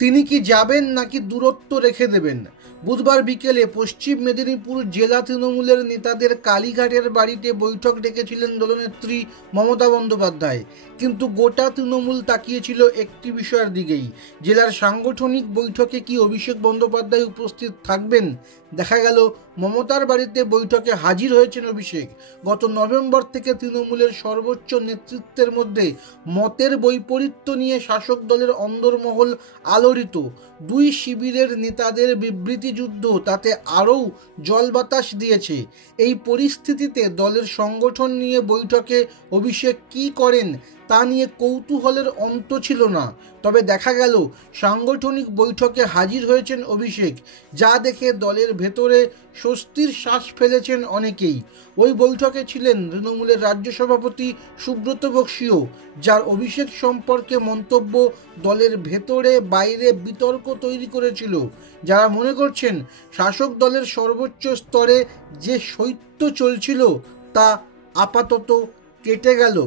তিনি কি যাবেন নাকি দূরত্ব রেখে দেবেন? বুধবার বিকেলে পশ্চিম মেদিনীপুর জেলা তৃণমূলের নেতাদের কালীঘাটের বাড়িতে বৈঠক ডেকেছিলেন দলনেত্রী মমতা বন্দ্যোপাধ্যায়। কিন্তু গোটা তৃণমূল তাকিয়েছিল একটি বিষয়ের দিকেই, জেলার সাংগঠনিক বৈঠকে কি অভিষেক বন্দ্যোপাধ্যায় উপস্থিত থাকবেন। দেখা গেল মমতার বাড়িতে বৈঠকে হাজির হয়েছেন অভিষেক। গত নভেম্বর থেকে তৃণমূলের সর্বোচ্চ নেতৃত্বের মধ্যে মতের বৈপরীত্য নিয়ে শাসক দলের অন্দরমহল আলোড়িত। দুই শিবিরের নেতাদের বিবৃতি যুদ্ধ তাতে আরও জল বাতাস দিয়েছে। এই পরিস্থিতিতে দলের সংগঠন নিয়ে বৈঠকে অভিষেক কী করেন তা নিয়ে কৌতূহলের অন্ত ছিল না। তবে দেখা গেল সাংগঠনিক বৈঠকে হাজির হয়েছেন অভিষেক, যা দেখে দলের ভেতরে স্বস্তির শ্বাস ফেলেছেন অনেকেই। ওই বৈঠকে ছিলেন তৃণমূলের রাজ্য সভাপতি সুব্রত বক্সীও, যার অভিষেক সম্পর্কে মন্তব্য দলের ভেতরে বাইরে বিতর্ক তৈরি করেছিল। যারা মনে করছেন শাসক দলের সর্বোচ্চ স্তরে যে শৈত্য চলছিল তা আপাতত কেটে গেল।